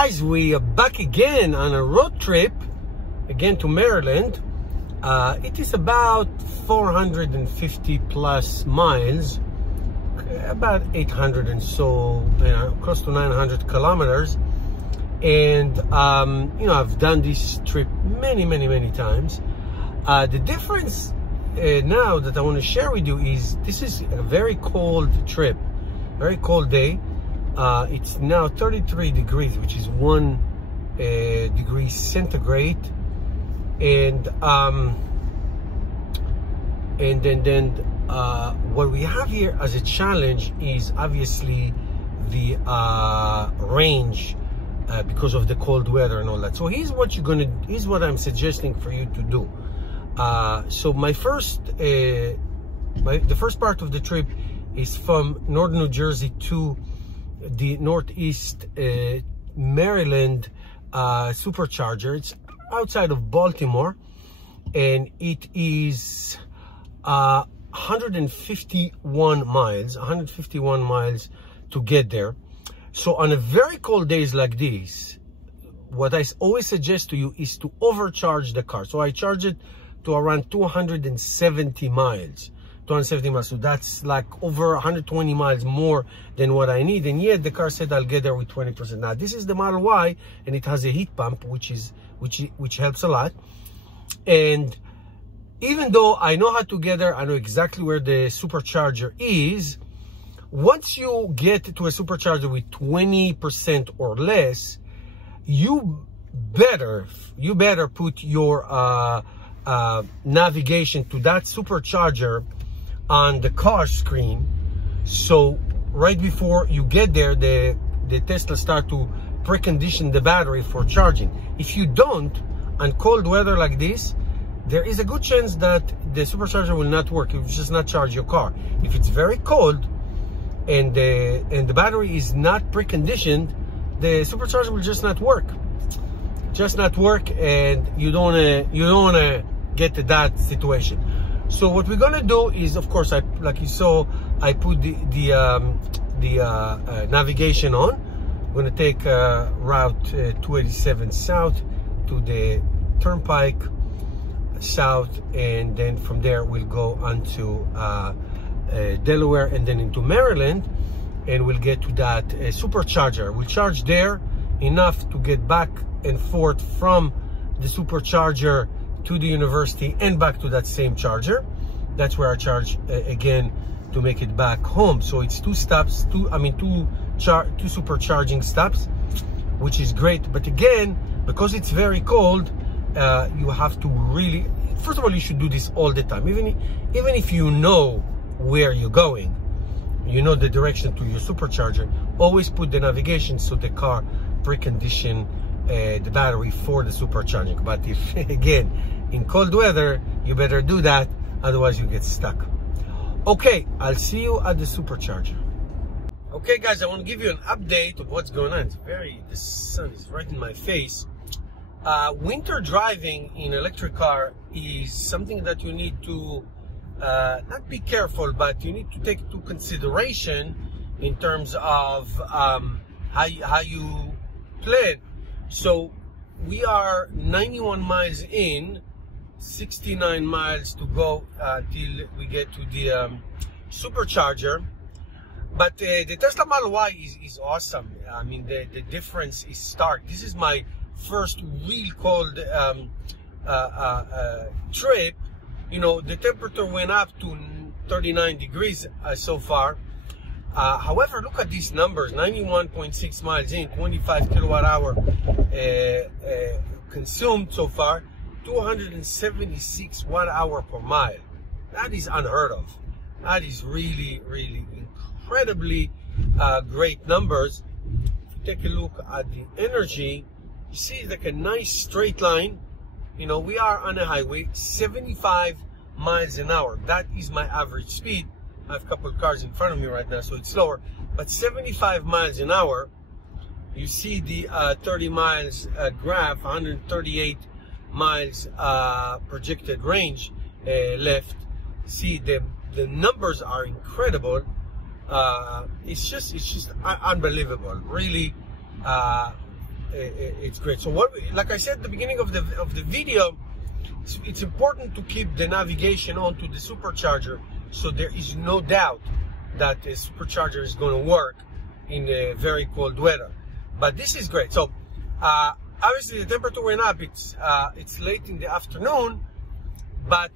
guys, we are back again on a road trip, again to Maryland. It is about 450 plus miles, about 800 and so, close to 900 kilometers. And, I've done this trip many times. The difference now that I want to share with you is this is a very cold trip, very cold day. It's now 33 degrees, which is 1 degree centigrade, and then what we have here as a challenge is obviously the range because of the cold weather and all that. So here's what I'm suggesting for you to do. So the first part of the trip is from northern New Jersey to the northeast Maryland supercharger. It's outside of Baltimore, and it is 151 miles to get there. So on a very cold days like this, what I always suggest to you is to overcharge the car. So I charge it to around 270 miles. So that's like over 120 miles more than what I need, and yet the car said I'll get there with 20%. Now this is the Model Y, and it has a heat pump, which helps a lot. And even though I know how to get there, I know exactly where the supercharger is. Once you get to a supercharger with 20% or less, you better put your navigation to that supercharger on the car screen. So right before you get there, the Tesla start to precondition the battery for charging. If you don't, on cold weather like this, there is a good chance that the supercharger will not work. It will just not charge your car. If it's very cold and the battery is not preconditioned, the supercharger will just not work. And you don't wanna get to that situation. So what we're gonna do is, of course, like you saw, I put the navigation on. I'm gonna take route 287 south to the Turnpike south, and then from there we'll go onto Delaware and then into Maryland, and we'll get to that supercharger. We'll charge there enough to get back and forth from the supercharger to the university and back to that same charger. That's where I charge again to make it back home. So it's two supercharging stops, which is great. But again, because it's very cold, you have to really, first of all, you should do this all the time. Even if you know where you're going, you know the direction to your supercharger, always put the navigation so the car precondition the battery for the supercharging. But if, again, in cold weather, you better do that, otherwise you get stuck. Okay, I'll see you at the supercharger. Okay guys, I want to give you an update of what's going on. The sun is right in my face. Winter driving in electric car is something that you need to not be careful, but you need to take into consideration in terms of how you plan. So we are 91 miles in, 69 miles to go till we get to the supercharger. But the Tesla Model Y is awesome. I mean, the difference is stark. This is my first real cold trip. The temperature went up to 39 degrees so far. However, look at these numbers: 91.6 miles in, 25 kilowatt hour consumed so far, 276 watt hour per mile. That is unheard of. That is really incredibly great numbers. If you take a look at the energy, you see like a nice straight line. We are on a highway, 75 miles an hour. That is my average speed. I have a couple of cars in front of me right now, so it's slower, but 75 miles an hour. You see the 30 miles graph, 138 miles projected range left. See, the numbers are incredible. It's just unbelievable. Really it's great. So like I said at the beginning of the video, it's important to keep the navigation onto the supercharger, so there is no doubt that the supercharger is going to work in very cold weather. But this is great. So obviously the temperature went up. It's late in the afternoon, but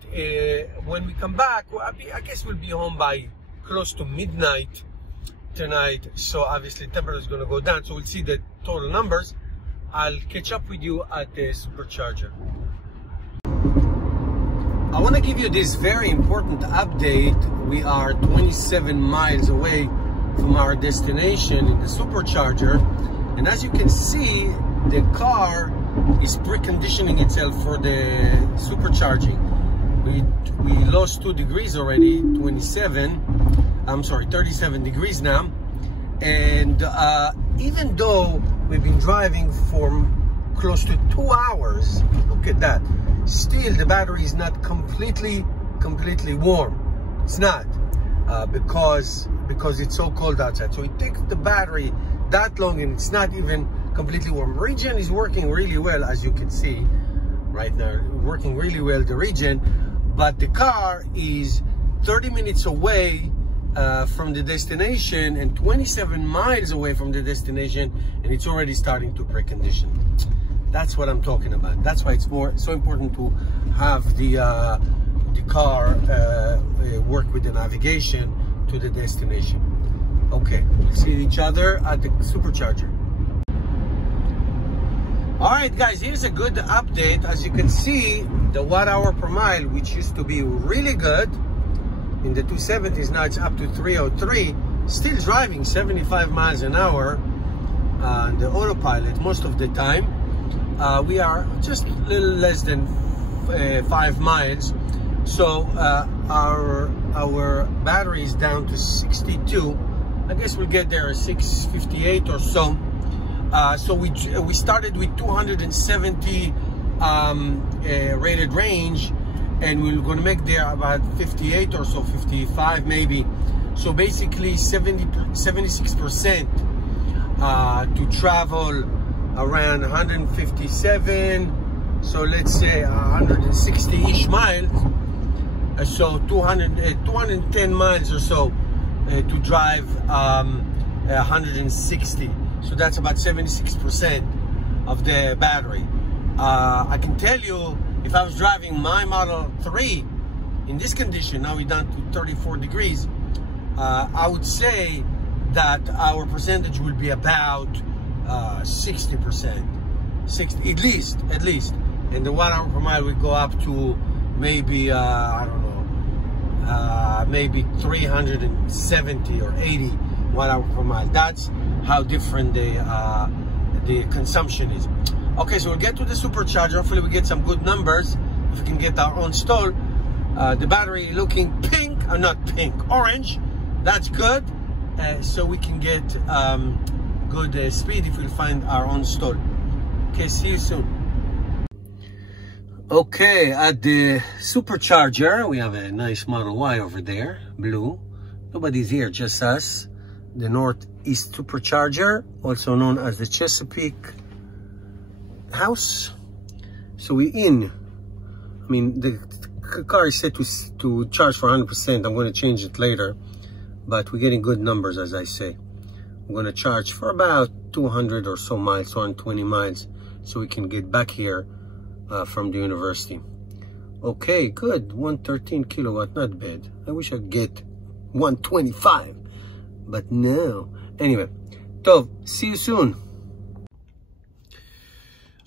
when we come back, well, I guess we'll be home by close to midnight tonight. So obviously temperature is going to go down. So we'll see the total numbers. I'll catch up with you at the supercharger. I want to give you this very important update. We are 27 miles away from our destination in the supercharger, and as you can see, the car is preconditioning itself for the supercharging. We lost 2 degrees already, 37 degrees now, and even though we've been driving for close to 2 hours, look at that, still the battery is not completely warm. It's not, because it's so cold outside. So it takes the battery that long and it's not even completely warm. Regen is working really well, as you can see right now, working really well, the regen, but the car is 30 minutes away from the destination and 27 miles away from the destination, and it's already starting to precondition. That's what I'm talking about. That's why it's so important to have the car work with the navigation to the destination. Okay, we'll see each other at the supercharger. All right, guys, here's a good update. As you can see, the watt-hour per mile, which used to be really good in the 270s, now it's up to 303. Still driving 75 miles an hour on the autopilot most of the time. We are just a little less than 5 miles. So our battery is down to 62. I guess we'll get there at 6:58 or so. So we started with 270 rated range, and we're going to make there about 58 or so, 55 maybe. So basically 76% to travel around 157. So let's say 160-ish miles. So 210 miles or so to drive 160. So that's about 76% of the battery. I can tell you, if I was driving my Model 3 in this condition, now we're down to 34 degrees, I would say that our percentage will be about 60%, 60 at least. And the watt-hour per mile will go up to maybe I don't know, maybe 370 or 80 watt-hour per mile. That's how different the consumption is. Okay, so we'll get to the supercharger. Hopefully we get some good numbers if we can get our own stall. The battery looking pink, not pink, orange. That's good. So we can get good speed if we find our own stall. Okay, see you soon. Okay, at the supercharger, we have a nice Model Y over there, blue. Nobody's here, just us. The Northeast Supercharger, also known as the Chesapeake House. So we're in. I mean, the car is set to charge for 100%. I'm going to change it later, but we're getting good numbers, as I say. I'm going to charge for about 200 or so miles, 220 miles, so we can get back here from the university. Okay, good. 113 kilowatt, not bad. I wish I'd get 125, but no. Anyway, Tov, see you soon.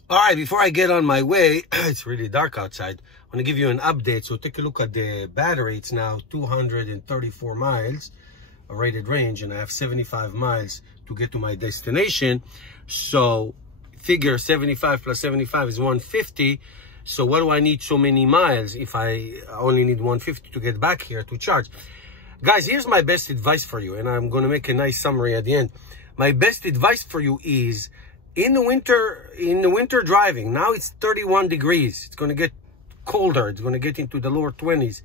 All right, before I get on my way, it's really dark outside. I want to give you an update. So take a look at the battery. It's now 234 miles, a rated range, and I have 75 miles to get to my destination. So figure 75 plus 75 is 150. So what do I need so many miles if I only need 150 to get back here to charge? Guys, here's my best advice for you, and I'm going to make a nice summary at the end. My best advice for you is, in the winter driving, now it's 31 degrees. It's going to get colder. It's going to get into the lower 20s.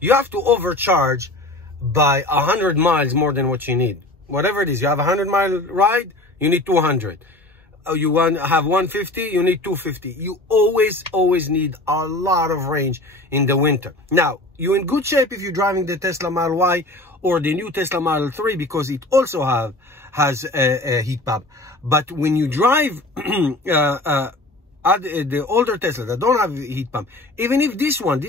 You have to overcharge by 100 miles more than what you need. Whatever it is, you have a 100-mile ride, you need 200. you want to have 150, you need 250. You always need a lot of range in the winter. Now, you're in good shape if you're driving the Tesla Model Y or the new Tesla Model 3, because it also has a heat pump. But when you drive the older Tesla that don't have a heat pump, even if this one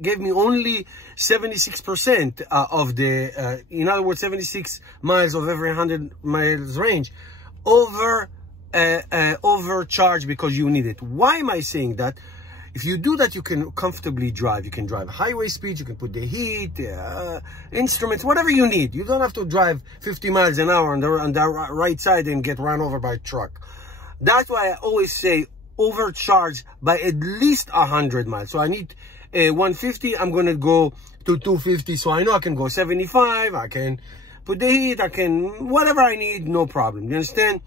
gave me only 76% of the, in other words, 76 miles of every 100 miles range, overcharge because you need it. Why am I saying that? If you do that, you can comfortably drive. You can drive highway speeds, you can put the heat, instruments, whatever you need. You don't have to drive 50 miles an hour on the right side and get run over by a truck. That's why I always say overcharge by at least 100 miles. So I need 150, I'm gonna go to 250, so I know I can go 75, I can put the heat, I can, whatever I need, no problem. You understand?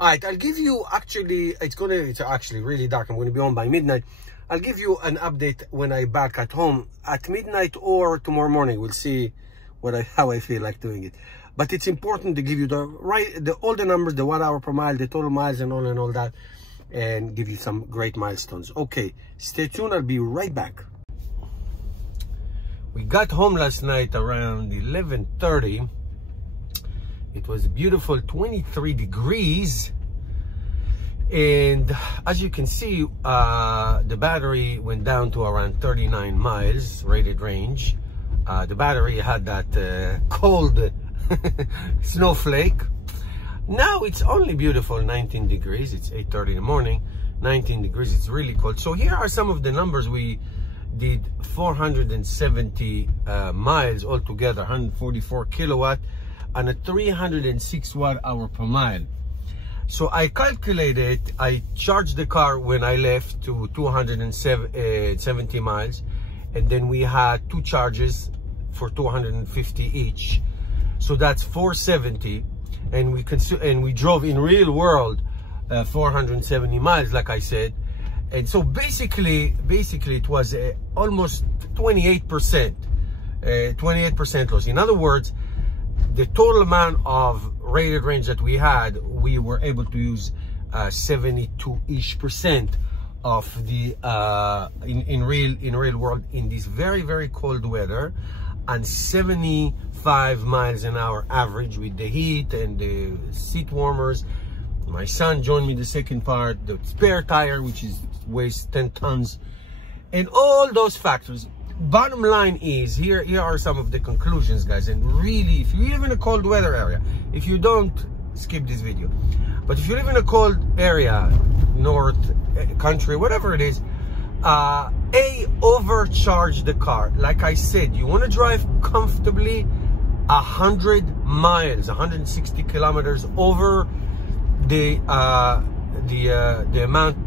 All right, I'll give you, actually, it's actually really dark. I'm gonna be home by midnight. I'll give you an update when I'm back at home at midnight or tomorrow morning. We'll see how I feel like doing it. But it's important to give you all the numbers, the watt-hour per mile, the total miles and all that, and give you some great milestones. Okay, stay tuned. I'll be right back. We got home last night around 11:30. It was beautiful, 23 degrees. And as you can see, the battery went down to around 39 miles rated range. The battery had that cold snowflake. Now it's only beautiful, 19 degrees. It's 8:30 in the morning, 19 degrees. It's really cold. So here are some of the numbers. We did 470 miles altogether, 144 kilowatt and a 306 watt-hour per mile. So I calculated, I charged the car when I left to 270 miles, and then we had 2 charges for 250 each. So that's 470, and we drove in real world 470 miles, like I said. And so basically it was almost 28% loss. In other words, the total amount of rated range that we had, we were able to use 72-ish% of the in real world in this very cold weather, and 75 miles an hour average with the heat and the seat warmers. My son joined me the second part, the spare tire, which weighs 10 tons, and all those factors. Bottom line is, here are some of the conclusions, guys. And really, if you live in a cold weather area, if you don't, skip this video. But if you live in a cold area, north country, whatever it is, overcharge the car. Like I said, you want to drive comfortably 100 miles, 160 kilometers over the amount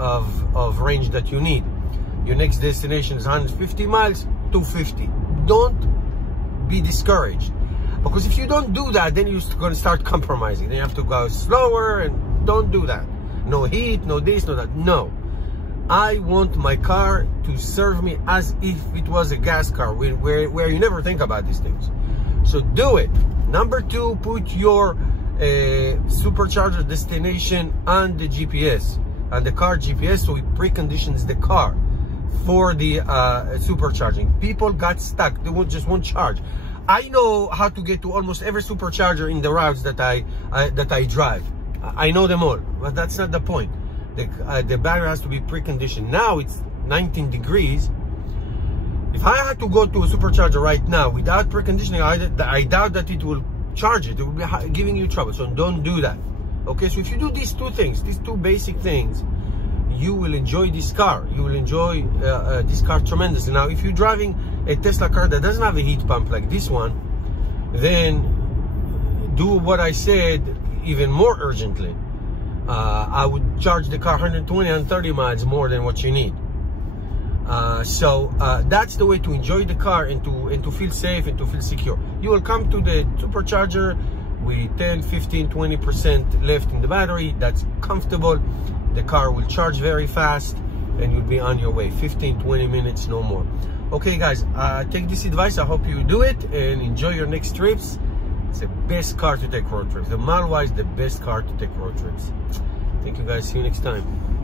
of range that you need. Your next destination is 150 miles, 250. Don't be discouraged, because if you don't do that, then you're going to start compromising. Then you have to go slower, and don't do that. No heat, no this, no that. No. I want my car to serve me as if it was a gas car, where you never think about these things. So do it. Number 2, put your supercharger destination on the GPS, on the car GPS, so it preconditions the car for the supercharging. People got stuck. They just won't charge. I know how to get to almost every supercharger in the routes that I drive. I know them all, but that's not the point. The battery has to be preconditioned. Now it's 19 degrees. If I had to go to a supercharger right now without preconditioning, I doubt that it will charge it. It will be giving you trouble. So don't do that. Okay, so if you do these 2 things, these 2 basic things, you will enjoy this car. You will enjoy this car tremendously. Now, if you're driving a Tesla car that doesn't have a heat pump like this one, then do what I said even more urgently. I would charge the car 120 and 30 miles more than what you need. So that's the way to enjoy the car and to feel safe and to feel secure. You will come to the supercharger with 10, 15, 20% left in the battery. That's comfortable. The car will charge very fast and you'll be on your way. 15, 20 minutes, no more. Okay, guys, take this advice. I hope you do it and enjoy your next trips. It's the best car to take road trips. The Model Y is the best car to take road trips. Thank you guys. See you next time.